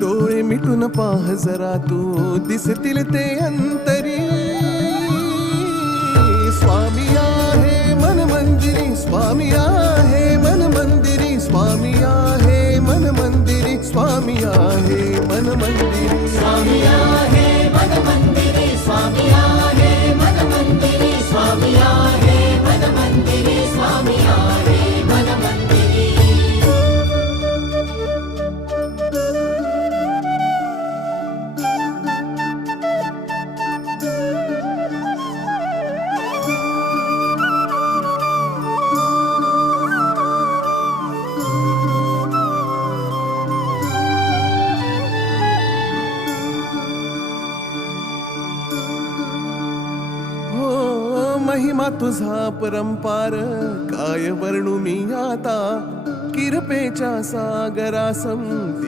डोळे मिटून पाह जरा तू दिसतील ते अंतरी. स्वामी आहे मन मंदिरी, स्वामी आहे मन मंदिरी, स्वामी आहे मन मंदिरी, स्वामी आहे मन मंदिरी. स्वामी आहे मन मंदिरी, स्वामी आहे मन मंदिरी, स्वामी आहे मन मंदिरी, स्वामी आहे मन मंदिरी. महिमा तुझा परंपार काय वर्णू मी आता. किरपेच्या सागरासम